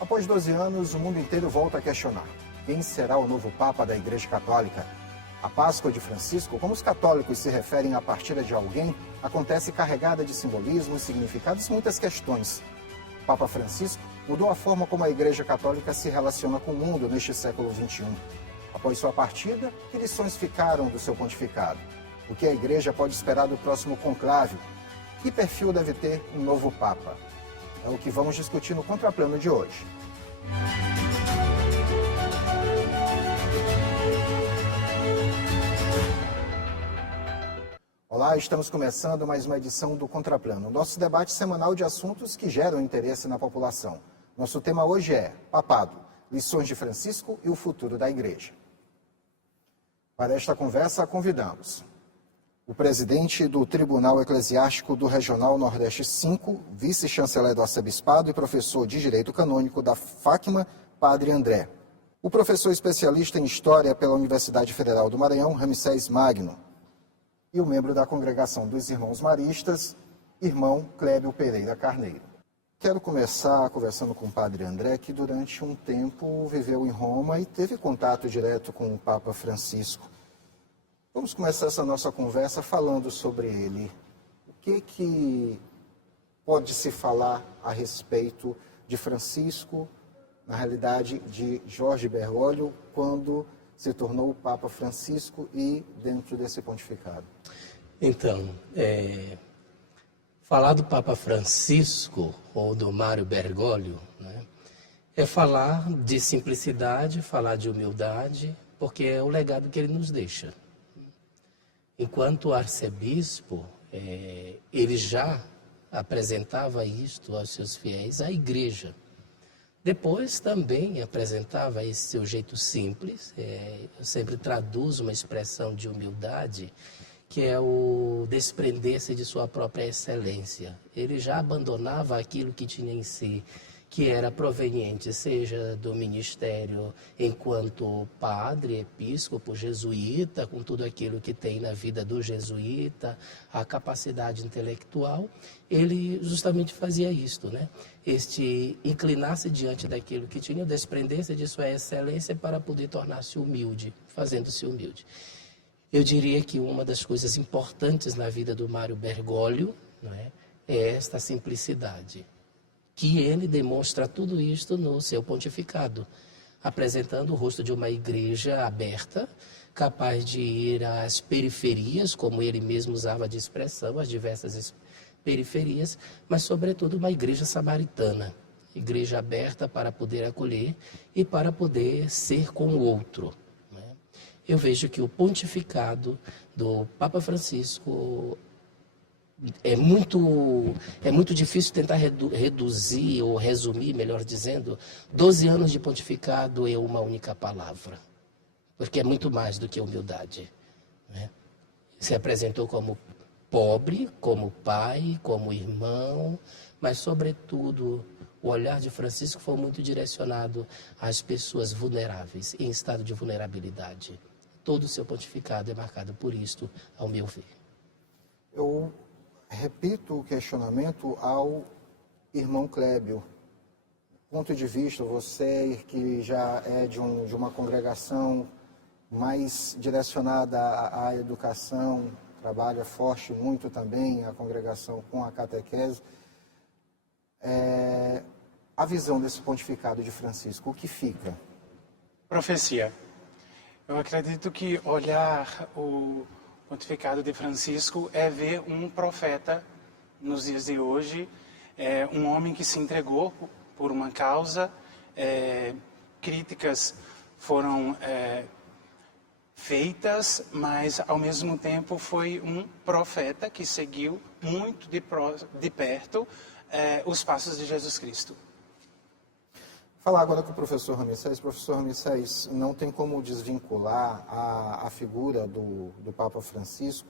Após 12 anos, o mundo inteiro volta a questionar: quem será o novo Papa da Igreja Católica? A Páscoa de Francisco, como os católicos se referem à partida de alguém, acontece carregada de simbolismos, significados e muitas questões. O Papa Francisco mudou a forma como a Igreja Católica se relaciona com o mundo neste século XXI. Após sua partida, que lições ficaram do seu pontificado? O que a Igreja pode esperar do próximo conclave? Que perfil deve ter um novo Papa? É o que vamos discutir no Contraplano de hoje. Olá, estamos começando mais uma edição do Contraplano, nosso debate semanal de assuntos que geram interesse na população. Nosso tema hoje é Papado, lições de Francisco e o futuro da Igreja. Para esta conversa, convidamos o presidente do Tribunal Eclesiástico do Regional Nordeste 5, vice-chanceler do Arcebispado e professor de Direito Canônico da FACMA, Padre André. O professor especialista em História pela Universidade Federal do Maranhão, Ramsés Magno. E o membro da Congregação dos Irmãos Maristas, irmão Clébio Pereira Carneiro. Quero começar conversando com o Padre André, que durante um tempo viveu em Roma e teve contato direto com o Papa Francisco. Vamos começar essa nossa conversa falando sobre ele. O que pode se falar a respeito de Francisco, na realidade de Jorge Bergoglio, quando se tornou o Papa Francisco e dentro desse pontificado? Então, falar do Papa Francisco ou do Mário Bergoglio, né, é falar de simplicidade, falar de humildade, porque é o legado que ele nos deixa. Enquanto arcebispo, ele já apresentava isto aos seus fiéis, à igreja. Depois também apresentava esse seu jeito simples, eu sempre traduzo uma expressão de humildade, que é o desprender-se de sua própria excelência. Ele já abandonava aquilo que tinha em si, que era proveniente, seja do ministério enquanto padre, episcopo, jesuíta, com tudo aquilo que tem na vida do jesuíta, a capacidade intelectual, ele justamente fazia isto, né? Inclinar-se diante daquilo que tinha, desprender-se de sua excelência para poder tornar-se humilde, fazendo-se humilde. Eu diria que uma das coisas importantes na vida do Mário Bergoglio, né, é esta simplicidade, que ele demonstra tudo isto no seu pontificado, apresentando o rosto de uma igreja aberta, capaz de ir às periferias, como ele mesmo usava de expressão, as diversas periferias, mas sobretudo uma igreja samaritana, igreja aberta para poder acolher e para poder ser com o outro. Né? Eu vejo que o pontificado do Papa Francisco é muito difícil tentar reduzir ou resumir, melhor dizendo, 12 anos de pontificado em uma única palavra, porque é muito mais do que humildade. Né? Se apresentou como pobre, como pai, como irmão, mas, sobretudo, o olhar de Francisco foi muito direcionado às pessoas vulneráveis, em estado de vulnerabilidade. Todo o seu pontificado é marcado por isto, ao meu ver. Eu repito o questionamento ao irmão Clébio. Ponto de vista, você que já é de uma congregação mais direcionada à educação, trabalha forte muito também a congregação com a catequese, a visão desse pontificado de Francisco, o que fica? Profecia. Eu acredito que olhar o pontificado de Francisco é ver um profeta nos dias de hoje, um homem que se entregou por uma causa, críticas foram feitas, mas ao mesmo tempo foi um profeta que seguiu muito de perto os passos de Jesus Cristo. Falar agora com o professor Ramsés. Professor Ramsés, não tem como desvincular a figura do Papa Francisco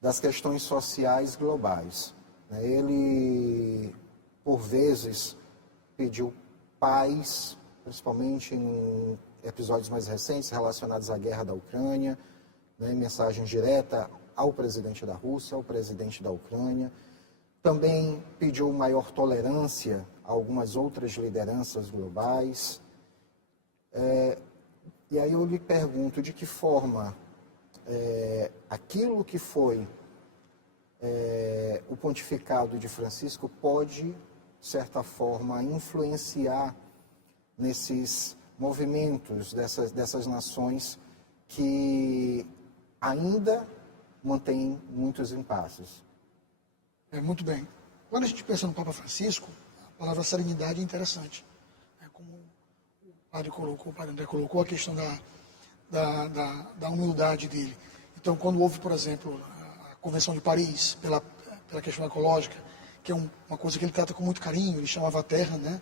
das questões sociais globais. Ele, por vezes, pediu paz, principalmente em episódios mais recentes relacionados à guerra da Ucrânia, mensagem direta ao presidente da Rússia, ao presidente da Ucrânia. Também pediu maior tolerância algumas outras lideranças globais. E aí eu lhe pergunto de que forma aquilo que foi o pontificado de Francisco pode, de certa forma, influenciar nesses movimentos dessas nações que ainda mantêm muitos impasses. Muito bem. Quando a gente pensa no Papa Francisco, a palavra serenidade é interessante. Como o padre André colocou, a questão da humildade dele. Então, quando houve, por exemplo, a Convenção de Paris, pela questão ecológica, que é uma coisa que ele trata com muito carinho, ele chamava a Terra, né,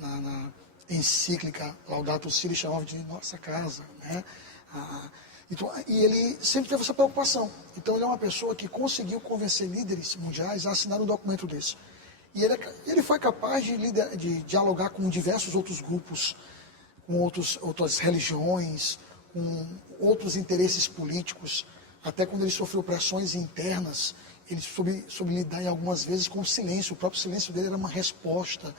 na encíclica Laudato Si, ele chamava de nossa casa, né? E ele sempre teve essa preocupação. Então, ele é uma pessoa que conseguiu convencer líderes mundiais a assinar um documento desse. E ele foi capaz de dialogar com diversos outros grupos, com outras religiões, com outros interesses políticos. Até quando ele sofreu pressões internas, ele soube lidar em algumas vezes com o silêncio. O próprio silêncio dele era uma resposta.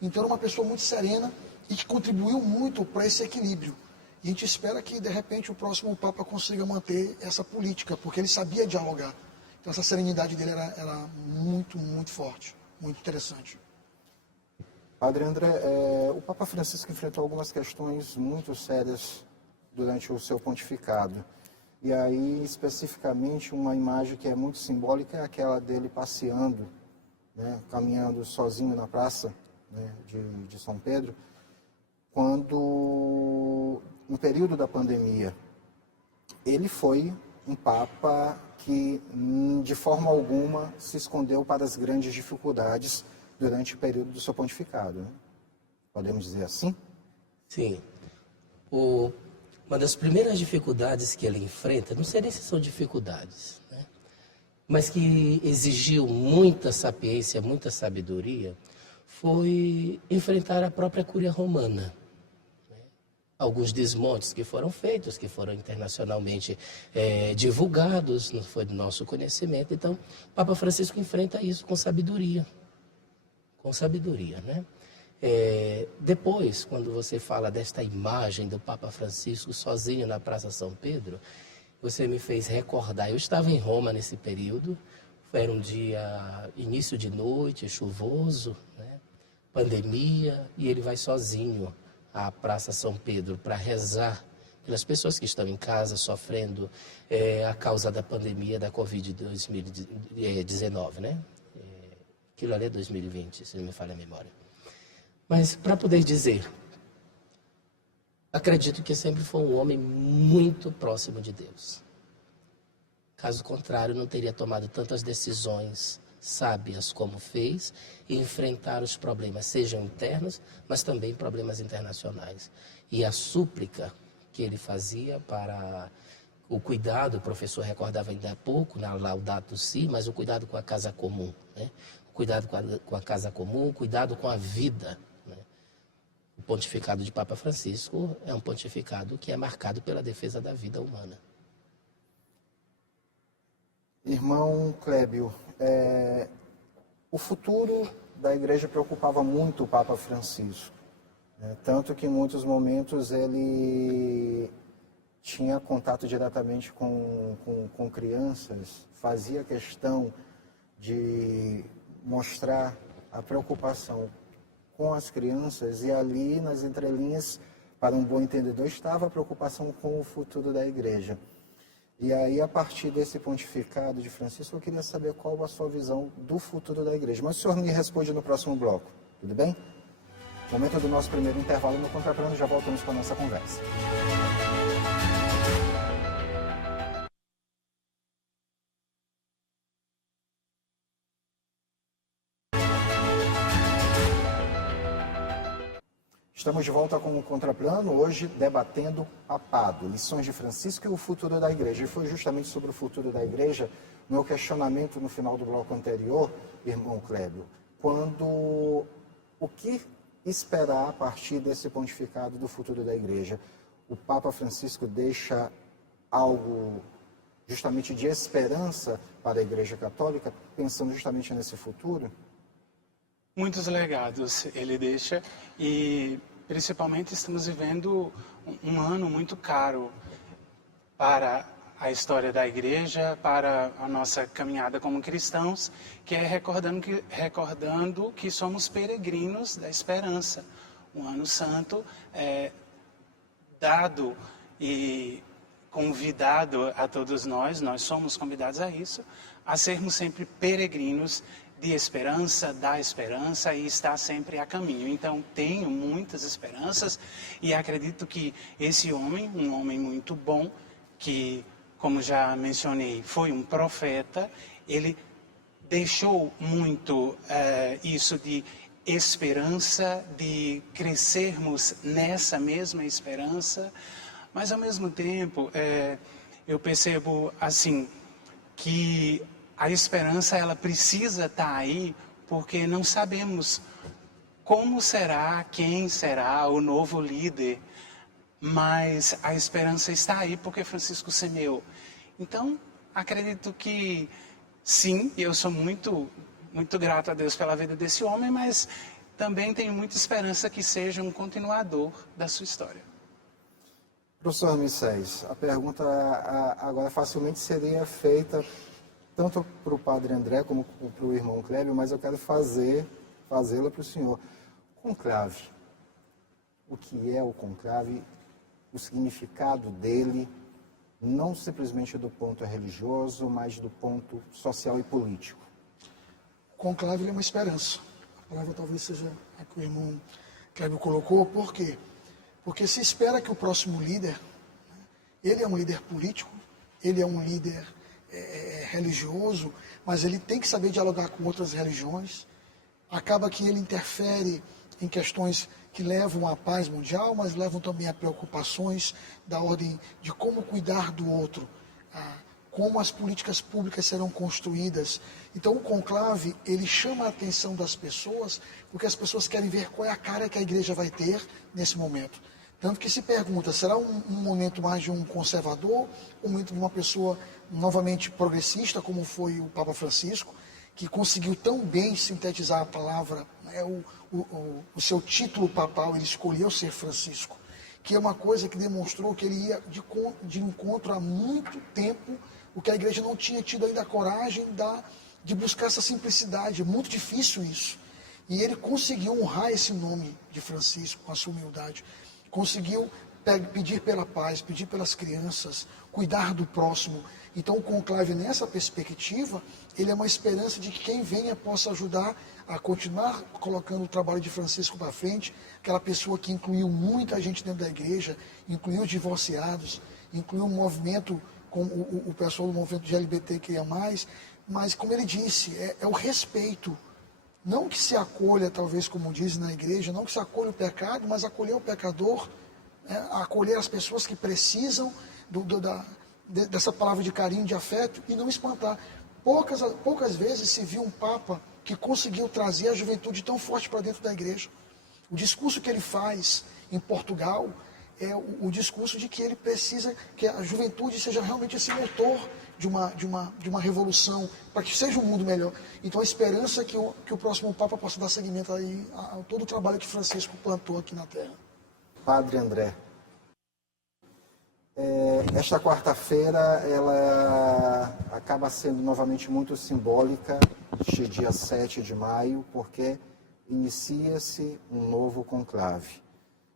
Então, era uma pessoa muito serena e que contribuiu muito para esse equilíbrio. E a gente espera que, de repente, o próximo Papa consiga manter essa política, porque ele sabia dialogar. Então, essa serenidade dele era muito, muito forte, muito interessante. Padre André, o Papa Francisco enfrentou algumas questões muito sérias durante o seu pontificado. E aí, especificamente, uma imagem que é muito simbólica é aquela dele passeando, né, caminhando sozinho na praça, né, de São Pedro, quando, no período da pandemia, ele foi um Papa que, de forma alguma, se escondeu para as grandes dificuldades durante o período do seu pontificado, né? Podemos dizer assim? Sim. Uma das primeiras dificuldades que ele enfrenta, não sei nem se são dificuldades, né? Mas que exigiu muita sapiência, muita sabedoria, foi enfrentar a própria Cúria Romana. Alguns desmontes que foram feitos, que foram internacionalmente divulgados, não foi do nosso conhecimento. Então, o Papa Francisco enfrenta isso com sabedoria. Com sabedoria, né? Depois, quando você fala desta imagem do Papa Francisco sozinho na Praça São Pedro, você me fez recordar. Eu estava em Roma nesse período, era um dia, início de noite, chuvoso, né? Pandemia, e ele vai sozinho à Praça São Pedro para rezar pelas pessoas que estão em casa sofrendo a causa da pandemia da Covid-19, né? Aquilo ali é 2020, se não me falha a memória. Mas para poder dizer, acredito que sempre foi um homem muito próximo de Deus. Caso contrário, não teria tomado tantas decisões sábias como fez e enfrentar os problemas, sejam internos, mas também problemas internacionais. E a súplica que ele fazia para o cuidado, o professor recordava ainda há pouco, na Laudato Si, mas o cuidado com a casa comum, né? O cuidado com a casa comum, o cuidado com a vida, né? O pontificado de Papa Francisco é um pontificado que é marcado pela defesa da vida humana. Irmão Clébio, o futuro da igreja preocupava muito o Papa Francisco, né? Tanto que em muitos momentos ele tinha contato diretamente com crianças, fazia questão de mostrar a preocupação com as crianças e ali nas entrelinhas, para um bom entendedor, estava a preocupação com o futuro da igreja. E aí, a partir desse pontificado de Francisco, eu queria saber qual a sua visão do futuro da igreja. Mas o senhor me responde no próximo bloco, tudo bem? Momento do nosso primeiro intervalo no Contraplano, já voltamos com a nossa conversa. Estamos de volta com o Contraplano, hoje debatendo papado, lições de Francisco e o futuro da igreja. E foi justamente sobre o futuro da igreja, meu questionamento no final do bloco anterior, irmão Clébio, o que esperar a partir desse pontificado do futuro da igreja? O Papa Francisco deixa algo justamente de esperança para a Igreja Católica, pensando justamente nesse futuro? Muitos legados ele deixa e principalmente estamos vivendo um ano muito caro para a história da igreja, para a nossa caminhada como cristãos, que é recordando que somos peregrinos da esperança. Um ano santo é dado e convidado a todos nós somos convidados a isso, a sermos sempre peregrinos de esperança, da esperança e estar sempre a caminho. Então, tenho muitas esperanças e acredito que esse homem, um homem muito bom, que, como já mencionei, foi um profeta, ele deixou muito isso de esperança, de crescermos nessa mesma esperança, mas ao mesmo tempo eu percebo assim que a esperança ela precisa estar aí porque não sabemos como será, quem será o novo líder, mas a esperança está aí porque Francisco semeou. Então, acredito que sim, eu sou muito grato a Deus pela vida desse homem, mas também tenho muita esperança que seja um continuador da sua história. Professor Missés, a pergunta agora facilmente seria feita tanto para o Padre André como para o irmão Clébio, mas eu quero fazê-la para o senhor. Conclave. O que é o conclave? O significado dele, não simplesmente do ponto religioso, mas do ponto social e político. O conclave é uma esperança. A palavra talvez seja a que o irmão Clébio colocou. Por quê? Porque se espera que o próximo líder, ele é um líder político, ele é um líder religioso, mas ele tem que saber dialogar com outras religiões. Acaba que ele interfere em questões que levam à paz mundial, mas levam também a preocupações da ordem de como cuidar do outro, como as políticas públicas serão construídas. Então o conclave, ele chama a atenção das pessoas, porque as pessoas querem ver qual é a cara que a igreja vai ter nesse momento. Tanto que se pergunta, será um momento mais de um conservador, um momento de uma pessoa novamente progressista, como foi o Papa Francisco, que conseguiu tão bem sintetizar a palavra, o seu título papal, ele escolheu ser Francisco, que é uma coisa que demonstrou que ele ia de encontro há muito tempo, o que a igreja não tinha tido ainda a coragem de buscar essa simplicidade. É muito difícil isso. E ele conseguiu honrar esse nome de Francisco com a sua humildade. Conseguiu pedir pela paz, pedir pelas crianças, cuidar do próximo. Então o conclave nessa perspectiva, ele é uma esperança de que quem venha possa ajudar a continuar colocando o trabalho de Francisco para frente, aquela pessoa que incluiu muita gente dentro da igreja, incluiu divorciados, incluiu um movimento com o pessoal do movimento de LGBTQIA+, mas como ele disse, é o respeito. Não que se acolha, talvez como diz na igreja, não que se acolha o pecado, mas acolher o pecador, acolher as pessoas que precisam dessa palavra de carinho, de afeto, e não espantar. Poucas vezes se viu um Papa que conseguiu trazer a juventude tão forte para dentro da igreja. O discurso que ele faz em Portugal é o discurso de que ele precisa que a juventude seja realmente esse motor de uma revolução, para que seja um mundo melhor. Então a esperança é que o próximo Papa possa dar seguimento aí a todo o trabalho que Francisco plantou aqui na Terra. Padre André, esta quarta-feira ela acaba sendo novamente muito simbólica, este dia 7 de maio, porque inicia-se um novo conclave,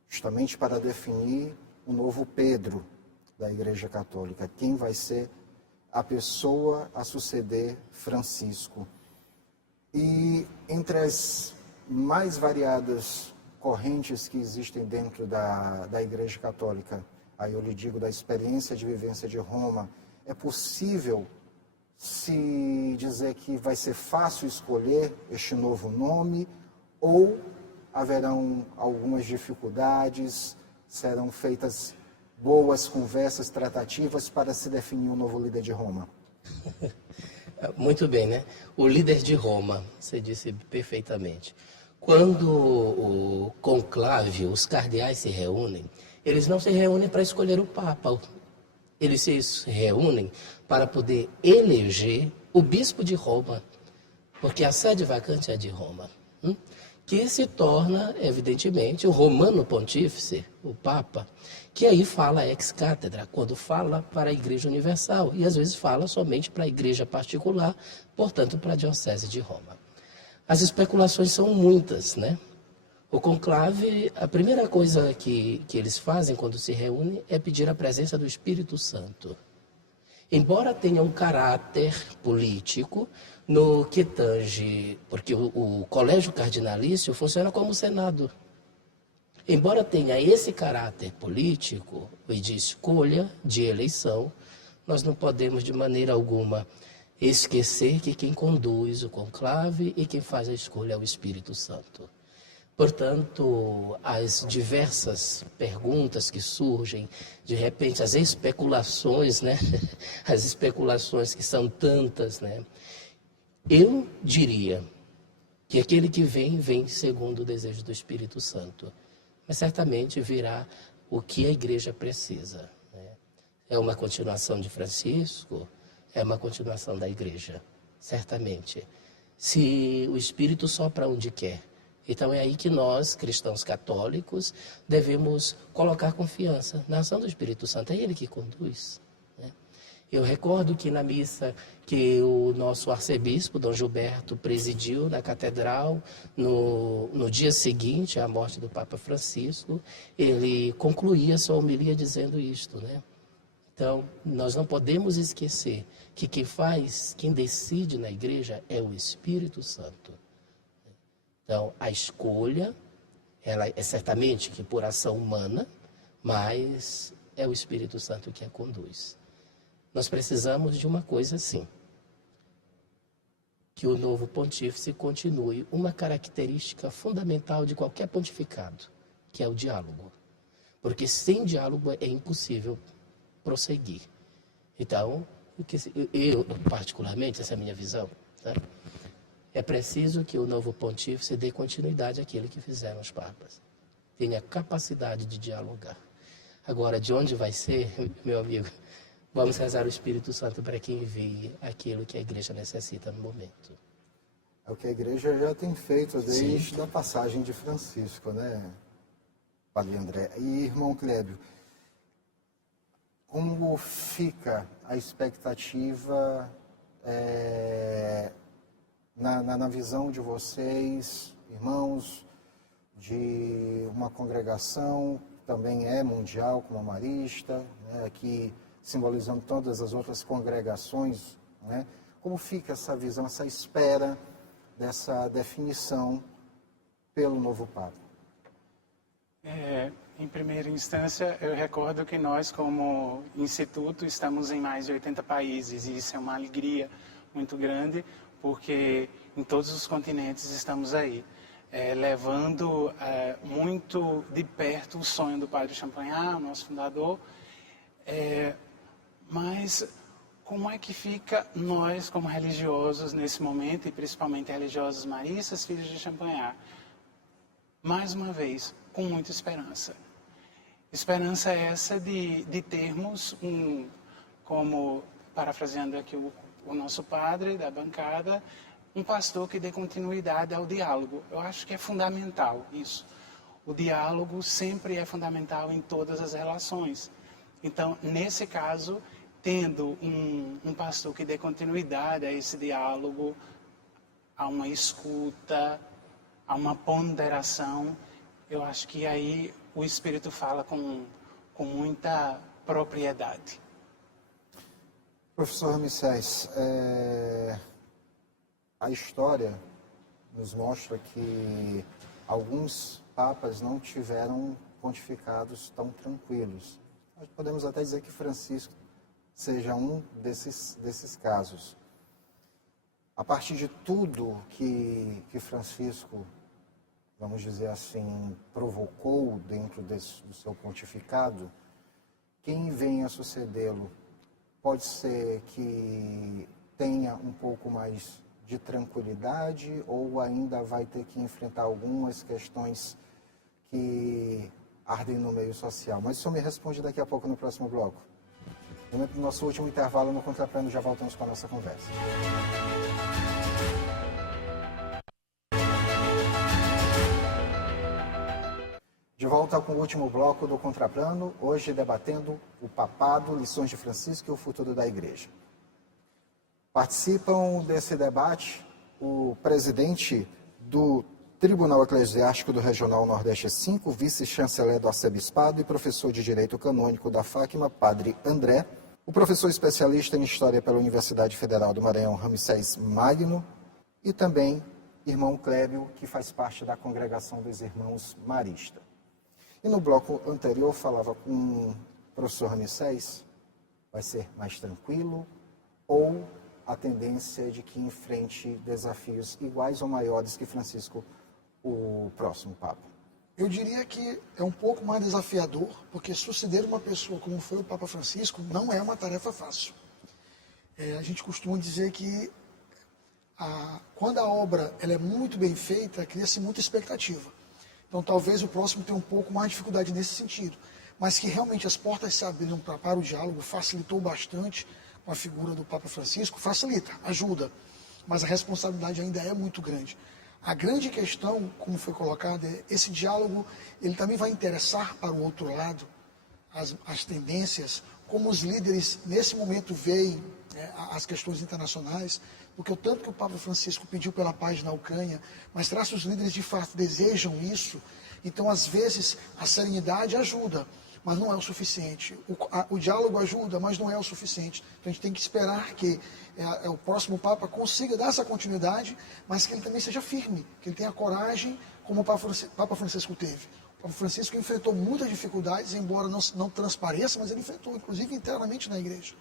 justamente para definir o novo Pedro da Igreja Católica, quem vai ser a pessoa a suceder Francisco. E entre as mais variadas correntes que existem dentro da Igreja Católica, aí eu lhe digo da experiência de vivência de Roma, é possível se dizer que vai ser fácil escolher este novo nome ou haverão algumas dificuldades, serão feitas boas conversas, tratativas para se definir um novo líder de Roma? Muito bem, né? O líder de Roma, você disse perfeitamente. Quando o conclave, os cardeais se reúnem, eles não se reúnem para escolher o Papa. Eles se reúnem para poder eleger o bispo de Roma, porque a sede vacante é de Roma. que se torna, evidentemente, o Romano Pontífice, o Papa, que aí fala ex cátedra, quando fala para a Igreja Universal, e às vezes fala somente para a Igreja particular, portanto, para a Diocese de Roma. As especulações são muitas, né? O conclave, a primeira coisa que eles fazem quando se reúnem é pedir a presença do Espírito Santo. Embora tenha um caráter político no que tange, porque o colégio cardinalício funciona como o Senado. Embora tenha esse caráter político e de escolha, de eleição, nós não podemos de maneira alguma esquecer que quem conduz o conclave e quem faz a escolha é o Espírito Santo. Portanto, as diversas perguntas que surgem, de repente as especulações, né? As especulações que são tantas, né? Eu diria que aquele que vem, vem segundo o desejo do Espírito Santo. Mas certamente virá o que a igreja precisa, né? É uma continuação de Francisco, é uma continuação da igreja, certamente. Se o Espírito sopra onde quer, então é aí que nós, cristãos católicos, devemos colocar confiança na ação do Espírito Santo. É ele que conduz, né? Eu recordo que na missa que o nosso arcebispo, Dom Gilberto, presidiu na catedral, no dia seguinte à morte do Papa Francisco, ele concluía sua homilia dizendo isto, né? Então, nós não podemos esquecer que quem decide na igreja é o Espírito Santo. Então, a escolha, ela é certamente que por ação humana, mas é o Espírito Santo que a conduz. Nós precisamos de uma coisa assim, que o novo pontífice continue uma característica fundamental de qualquer pontificado, que é o diálogo. Porque sem diálogo é impossível prosseguir. Então, eu particularmente, essa é a minha visão, né? É preciso que o novo pontífice dê continuidade àquilo que fizeram os papas. Tenha capacidade de dialogar. Agora, de onde vai ser, meu amigo? Vamos rezar o Espírito Santo para que envie aquilo que a igreja necessita no momento. É o que a igreja já tem feito desde a passagem de Francisco, né, Padre André? E, irmão Clébio, como fica a expectativa na visão de vocês, irmãos, de uma congregação que também é mundial, como a Marista, né, aqui simbolizando todas as outras congregações, né? Como fica essa visão, essa espera dessa definição pelo novo Papa? Em primeira instância, eu recordo que nós, como Instituto, estamos em mais de 80 países, e isso é uma alegria muito grande, porque em todos os continentes estamos aí, levando muito de perto o sonho do Padre Champagnat, nosso fundador. Mas como é que fica nós, como religiosos, nesse momento, e principalmente religiosos maristas, filhos de Champagnat? Mais uma vez, com muita esperança. Esperança essa de termos como parafraseando aqui o nosso padre da bancada, um pastor que dê continuidade ao diálogo. Eu acho que é fundamental isso. O diálogo sempre é fundamental em todas as relações. Então, nesse caso, tendo um pastor que dê continuidade a esse diálogo, a uma escuta, a uma ponderação, eu acho que aí o Espírito fala com muita propriedade. Professor Ramsés, a história nos mostra que alguns papas não tiveram pontificados tão tranquilos. Nós podemos até dizer que Francisco seja um desses casos. A partir de tudo que Francisco, vamos dizer assim, provocou dentro do seu pontificado, quem vem a sucedê-lo pode ser que tenha um pouco mais de tranquilidade ou ainda vai ter que enfrentar algumas questões que ardem no meio social. Mas o senhor me responde daqui a pouco no próximo bloco. No momento do nosso último intervalo no Contraplano, já voltamos com a nossa conversa. De volta com o último bloco do Contraplano, hoje debatendo o papado, lições de Francisco e o futuro da Igreja. Participam desse debate o presidente do Tribunal Eclesiástico do Regional Nordeste 5, vice-chanceler do arcebispado e professor de Direito Canônico da Fátima, Padre André, o professor especialista em História pela Universidade Federal do Maranhão, Ramsés Magno, e também irmão Clébio, que faz parte da Congregação dos Irmãos Marista. E no bloco anterior falava com o professor Ramsés, vai ser mais tranquilo ou a tendência de que enfrente desafios iguais ou maiores que Francisco, o próximo Papa? Eu diria que é um pouco mais desafiador, porque suceder uma pessoa como foi o Papa Francisco não é uma tarefa fácil. A gente costuma dizer que quando a obra ela é muito bem feita, cria-se muita expectativa. Então talvez o próximo tenha um pouco mais de dificuldade nesse sentido. Mas que realmente as portas se abriram para o diálogo, facilitou bastante com a figura do Papa Francisco, facilita, ajuda. Mas a responsabilidade ainda é muito grande. A grande questão, como foi colocado, é esse diálogo, ele também vai interessar para o outro lado as tendências, como os líderes nesse momento veem as questões internacionais, porque o tanto que o Papa Francisco pediu pela paz na Ucrânia, mas será que os líderes de fato desejam isso? Então, às vezes, a serenidade ajuda, mas não é o suficiente. O diálogo ajuda, mas não é o suficiente. Então, a gente tem que esperar que o próximo Papa consiga dar essa continuidade, mas que ele também seja firme, que ele tenha coragem, como o Papa Francisco teve. O Papa Francisco enfrentou muitas dificuldades, embora não transpareça, mas ele enfrentou, inclusive internamente na igreja.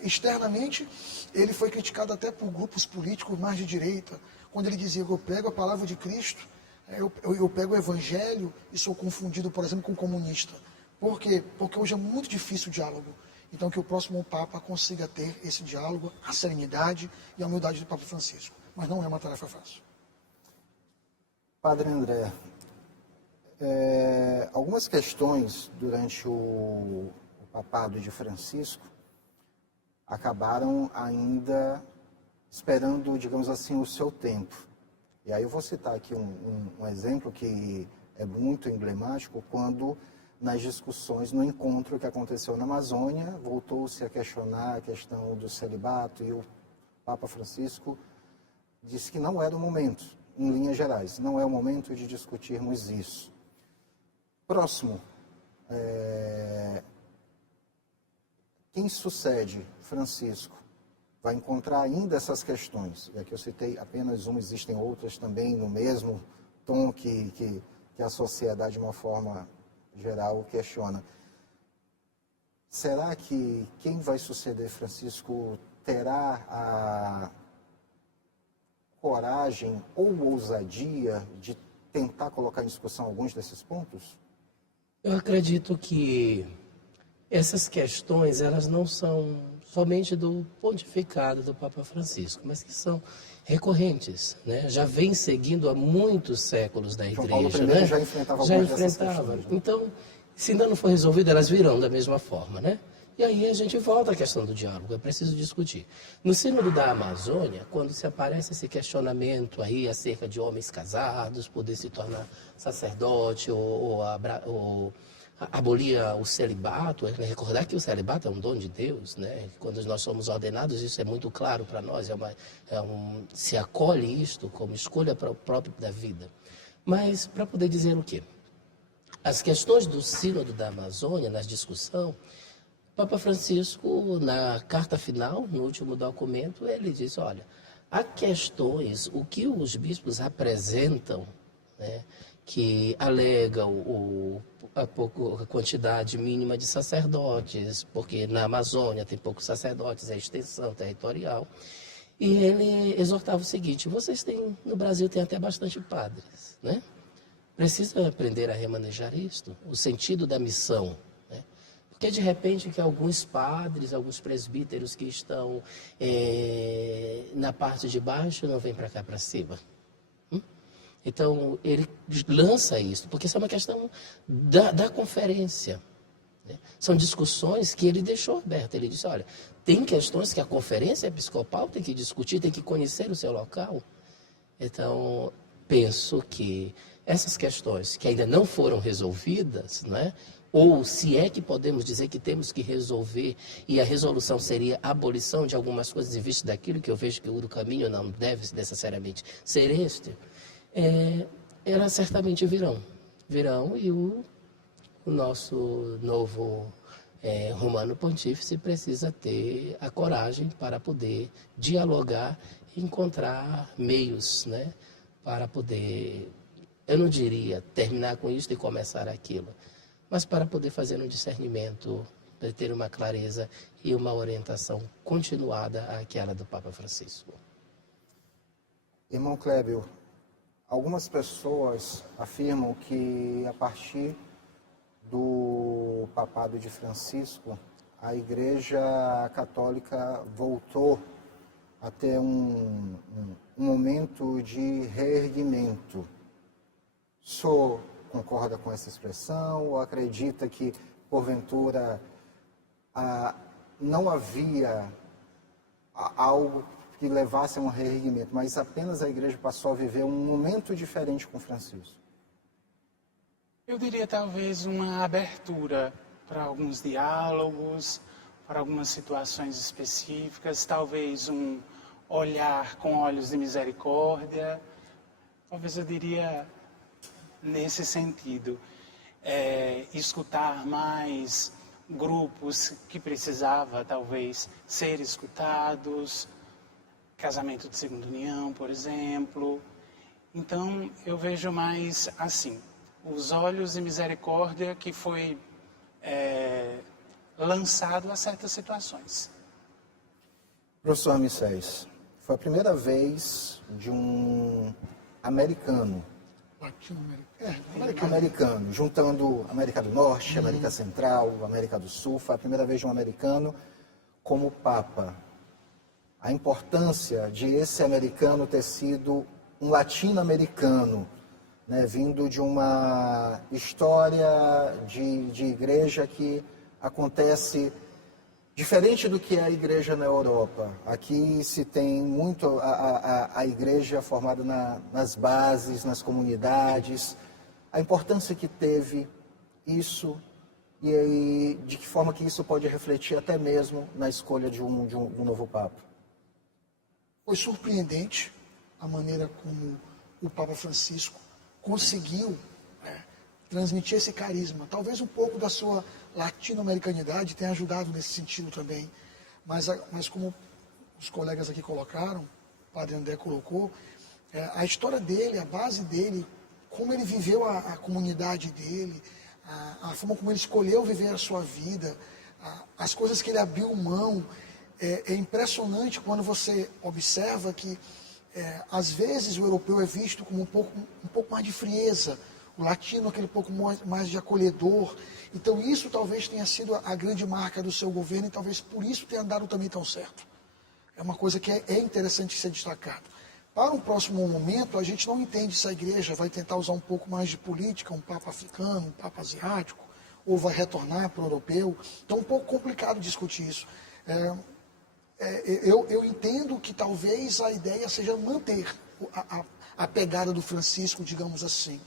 Externamente, ele foi criticado até por grupos políticos mais de direita, quando ele dizia: eu pego a palavra de Cristo, eu pego o Evangelho e sou confundido, por exemplo, com comunista. Por quê? Porque hoje é muito difícil o diálogo. Então, que o próximo Papa consiga ter esse diálogo, a serenidade e a humildade do Papa Francisco. Mas não é uma tarefa fácil. Padre André, algumas questões durante o papado de Francisco acabaram ainda esperando, digamos assim, o seu tempo. E aí eu vou citar aqui um exemplo que é muito emblemático, quando nas discussões, no encontro que aconteceu na Amazônia, voltou-se a questionar a questão do celibato e o Papa Francisco disse que não era o momento, em linhas gerais, não é o momento de discutirmos isso. Próximo, quem sucede Francisco vai encontrar ainda essas questões. E aqui eu citei apenas uma, existem outras também no mesmo tom que a sociedade, de uma forma geral, questiona. Será que quem vai suceder Francisco terá a coragem ou ousadia de tentar colocar em discussão alguns desses pontos? Eu acredito que essas questões, elas não são somente do pontificado do Papa Francisco, mas que são recorrentes, né? Já vem seguindo há muitos séculos da Igreja. João Paulo I, né? Já enfrentava algumas dessas questões, né? Então, se ainda não for resolvido, elas virão da mesma forma, né? E aí a gente volta à questão do diálogo, é preciso discutir. No Sínodo da Amazônia, quando se aparece esse questionamento aí acerca de homens casados poder se tornar sacerdote ou abolir o celibato, recordar que o celibato é um dom de Deus, né? Quando nós somos ordenados, isso é muito claro para nós, se acolhe isto como escolha própria da vida. Mas para poder dizer o quê? As questões do Sínodo da Amazônia, na discussão, Papa Francisco, na carta final, no último documento, ele diz: olha, há questões, o que os bispos apresentam, né, que alegam a quantidade mínima de sacerdotes, porque na Amazônia tem poucos sacerdotes, é extensão territorial. E ele exortava o seguinte: vocês têm, no Brasil tem até bastante padres, né? Precisa aprender a remanejar isto, o sentido da missão, né? Porque de repente que alguns padres, alguns presbíteros que estão na parte de baixo não vêm para cá para cima. Então, ele lança isso, porque isso é uma questão da conferência, né? São discussões que ele deixou abertas. Ele disse: olha, tem questões que a conferência episcopal tem que discutir, tem que conhecer o seu local. Então, penso que essas questões que ainda não foram resolvidas, né? Ou se é que podemos dizer que temos que resolver, e a resolução seria a abolição de algumas coisas em vista daquilo que eu vejo que o caminho não deve necessariamente ser este, elas certamente virão e o nosso novo Romano Pontífice precisa ter a coragem para poder dialogar e encontrar meios, né, para poder, eu não diria terminar com isso e começar aquilo, mas para poder fazer um discernimento, para ter uma clareza e uma orientação continuada àquela do Papa Francisco. Irmão Clébio, algumas pessoas afirmam que a partir do papado de Francisco, a Igreja Católica voltou a ter um momento de reerguimento. O senhor concorda com essa expressão ou acredita que, porventura, não havia algo que levasse a um reerguimento, mas apenas a Igreja passou a viver um momento diferente com Francisco? Eu diria talvez uma abertura para alguns diálogos, para algumas situações específicas, talvez um olhar com olhos de misericórdia, talvez eu diria nesse sentido, escutar mais grupos que precisava talvez ser escutados, casamento de segunda união, por exemplo. Então eu vejo mais assim, os olhos de misericórdia que foi lançado a certas situações. Professor Ramsés, foi a primeira vez de um americano, juntando América do Norte, América Central, América do Sul, foi a primeira vez de um americano como Papa. A importância de esse americano ter sido um latino-americano, né, vindo de uma história de igreja que acontece diferente do que é a igreja na Europa. Aqui se tem muito a igreja formada nas bases, nas comunidades. A importância que teve isso e de que forma que isso pode refletir até mesmo na escolha de um novo Papa. Foi surpreendente a maneira como o Papa Francisco conseguiu transmitir esse carisma. Talvez um pouco da sua latino-americanidade tenha ajudado nesse sentido também. Mas como os colegas aqui colocaram, o Padre André colocou, a história dele, a base dele, como ele viveu a comunidade dele, a forma como ele escolheu viver a sua vida, as coisas que ele abriu mão, é impressionante quando você observa que às vezes o europeu é visto como um pouco mais de frieza, o latino aquele pouco mais de acolhedor. Então isso talvez tenha sido a grande marca do seu governo e talvez por isso tenha dado também tão certo. É uma coisa que é interessante ser destacado. Para um próximo momento, a gente não entende se a igreja vai tentar usar um pouco mais de política, um papa africano, um papa asiático, ou vai retornar para o europeu. Então é um pouco complicado discutir isso. Eu entendo que talvez a ideia seja manter a pegada do Francisco, digamos assim.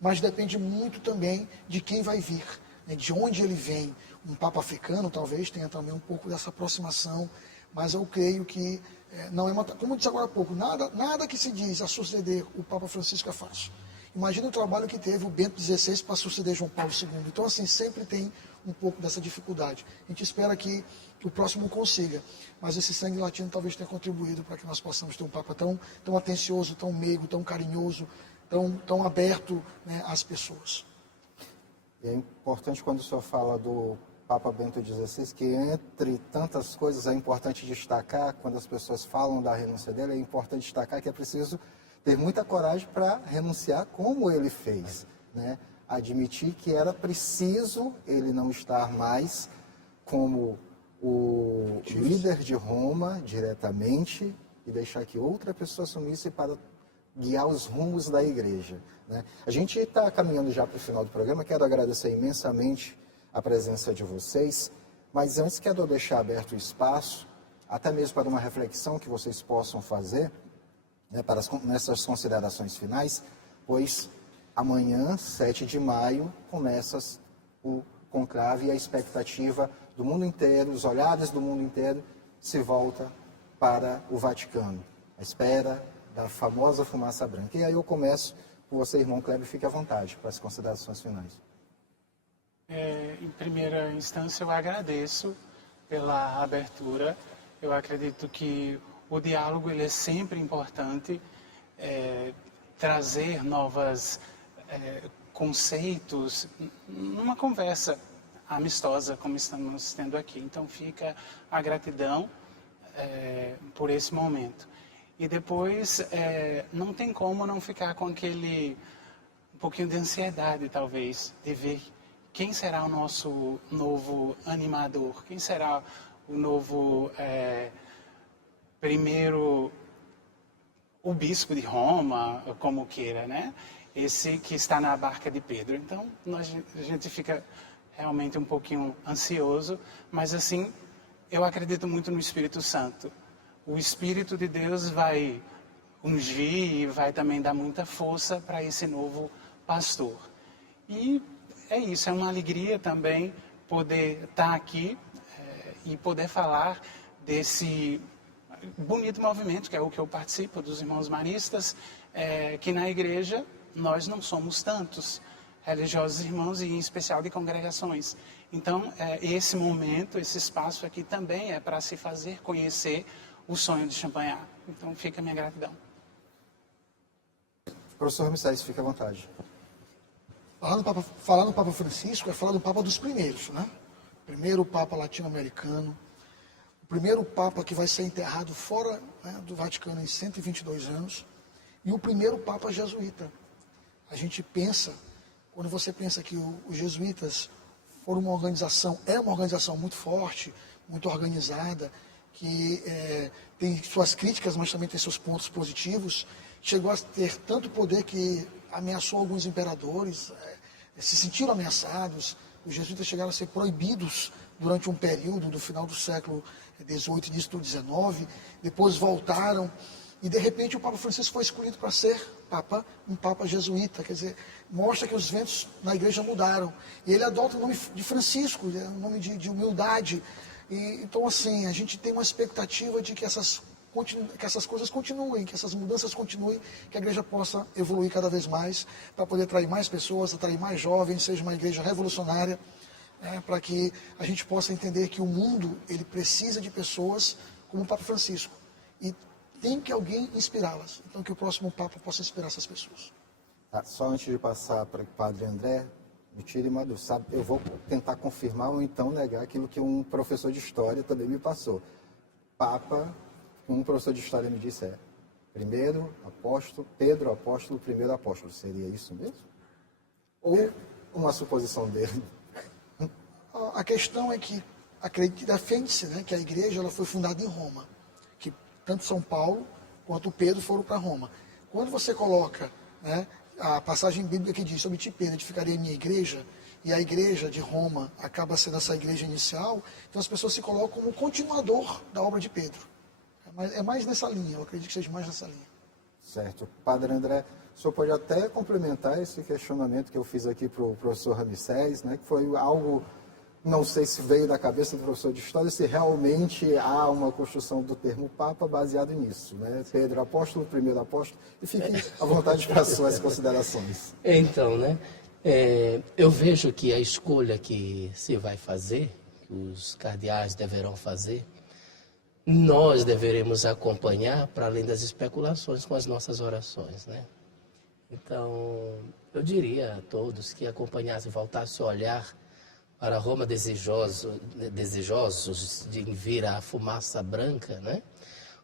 Mas depende muito também de quem vai vir, né, de onde ele vem. Um Papa africano talvez tenha também um pouco dessa aproximação, mas eu creio que não é uma... Como eu disse agora há pouco, nada que se diz a suceder o Papa Francisco é fácil. Imagina o trabalho que teve o Bento XVI para suceder João Paulo II. Então, assim, sempre tem um pouco dessa dificuldade. A gente espera que o próximo consiga, mas esse sangue latino talvez tenha contribuído para que nós possamos ter um Papa tão atencioso, tão meigo, tão carinhoso, tão aberto, né, às pessoas. E é importante quando o senhor fala do Papa Bento XVI, que entre tantas coisas é importante destacar, quando as pessoas falam da renúncia dele, é importante destacar que é preciso ter muita coragem para renunciar como ele fez, né? Admitir que era preciso ele não estar mais como o líder de Roma diretamente e deixar que outra pessoa assumisse para guiar os rumos da igreja, né? A gente está caminhando já para o final do programa, quero agradecer imensamente a presença de vocês, mas antes quero deixar aberto o espaço, até mesmo para uma reflexão que vocês possam fazer, né, nessas considerações finais, pois Amanhã, 7 de maio, começa o conclave e a expectativa do mundo inteiro, os olhares do mundo inteiro se volta para o Vaticano, à espera da famosa fumaça branca. E aí eu começo com você, irmão Kleber, fique à vontade para as considerações finais. Em primeira instância, eu agradeço pela abertura. Eu acredito que o diálogo ele é sempre importante, trazer novos conceitos numa conversa amistosa como estamos tendo aqui. Então fica a gratidão por esse momento. E depois não tem como não ficar com aquele um pouquinho de ansiedade, talvez, de ver quem será o nosso novo animador, quem será o novo primeiro o bispo de Roma, como queira, né? Esse que está na barca de Pedro. Então, a gente fica realmente um pouquinho ansioso, mas assim, eu acredito muito no Espírito Santo. O Espírito de Deus vai ungir e vai também dar muita força para esse novo pastor. E é isso, é uma alegria também poder estar aqui e poder falar desse bonito movimento, que é o que eu participo, dos irmãos maristas, que na igreja nós não somos tantos religiosos irmãos e em especial de congregações. Então, esse momento, esse espaço aqui também é para se fazer conhecer o sonho de Champagnat. Então, fica a minha gratidão. Professor Ramsés, fique à vontade. Falar no Papa Francisco é falar do Papa dos primeiros, né? Primeiro Papa latino-americano, o primeiro Papa que vai ser enterrado fora, né, do Vaticano em 122 anos, e o primeiro Papa jesuíta. A gente pensa, quando você pensa que os jesuítas foram uma organização muito forte, muito organizada, que tem suas críticas, mas também tem seus pontos positivos, chegou a ter tanto poder que ameaçou alguns imperadores, se sentiram ameaçados. Os jesuítas chegaram a ser proibidos durante um período do final do século XVIII, início do XIX, depois voltaram, e de repente o Papa Francisco foi escolhido para ser um Papa jesuíta, quer dizer, mostra que os ventos na igreja mudaram. E ele adota o nome de Francisco, um nome de humildade. Então, assim, a gente tem uma expectativa de que essas coisas continuem, que essas mudanças continuem, que a igreja possa evoluir cada vez mais, para poder atrair mais pessoas, atrair mais jovens, seja uma igreja revolucionária, para que a gente possa entender que o mundo ele precisa de pessoas como o Papa Francisco. E tem que alguém inspirá-las. Então, que o próximo Papa possa inspirar essas pessoas. Só antes de passar para o Padre André, me tire uma dúvida, sabe? Eu vou tentar confirmar ou então negar aquilo que um professor de história também me passou. Papa, um professor de história me disse primeiro apóstolo, Pedro apóstolo, primeiro apóstolo. Seria isso mesmo? Ou uma suposição dele? A questão é que defende-se, né, que a igreja ela foi fundada em Roma, que tanto São Paulo quanto Pedro foram para Roma. Quando você coloca, né, a passagem bíblica que diz, sobre ti, Pedro, edificarei a minha igreja, e a igreja de Roma acaba sendo essa igreja inicial, então as pessoas se colocam como continuador da obra de Pedro. É mais nessa linha, eu acredito que seja mais nessa linha. Certo. Padre André, o senhor pode até complementar esse questionamento que eu fiz aqui para o professor Ramsés, né, que foi algo, não sei se veio da cabeça do professor de história, se realmente há uma construção do termo Papa baseado nisso, né? Pedro apóstolo, primeiro apóstolo, e fique à vontade para as suas considerações. Então, né, eu vejo que a escolha que se vai fazer, que os cardeais deverão fazer, nós deveremos acompanhar para além das especulações com as nossas orações, né? Então, eu diria a todos que acompanhassem, voltassem a olhar para Roma desejosos de vir a fumaça branca, né?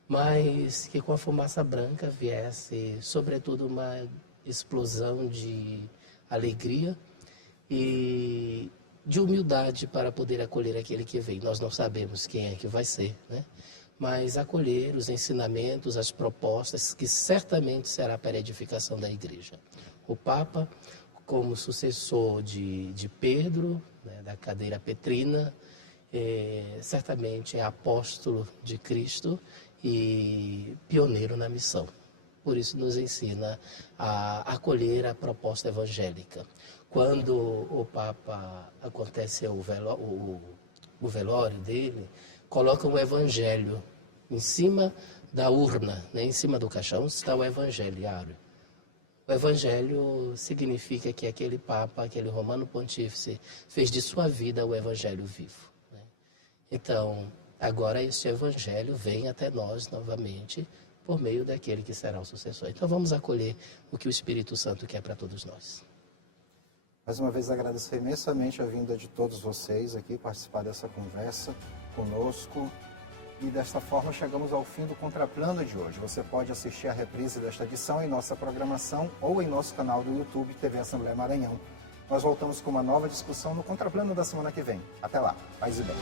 Mas que com a fumaça branca viesse, sobretudo, uma explosão de alegria e de humildade para poder acolher aquele que vem. Nós não sabemos quem é que vai ser, né? Mas acolher os ensinamentos, as propostas, que certamente será para a edificação da igreja. O Papa, como sucessor de Pedro, né, da cadeira petrina, certamente é apóstolo de Cristo e pioneiro na missão. por isso nos ensina a acolher a proposta evangélica. Quando o Papa acontece o velório dele, coloca o evangelho em cima da urna, né? Em cima do caixão está o evangeliário. O evangelho significa que aquele Papa, aquele romano pontífice, fez de sua vida o evangelho vivo, né? Então, agora este evangelho vem até nós novamente por meio daquele que será o sucessor. Então vamos acolher o que o Espírito Santo quer para todos nós. Mais uma vez agradecer imensamente a vinda de todos vocês aqui, participar dessa conversa conosco. E desta forma chegamos ao fim do Contraplano de hoje. Você pode assistir a reprise desta edição em nossa programação ou em nosso canal do YouTube TV Assembleia Maranhão. Nós voltamos com uma nova discussão no Contraplano da semana que vem. Até lá, paz e bem.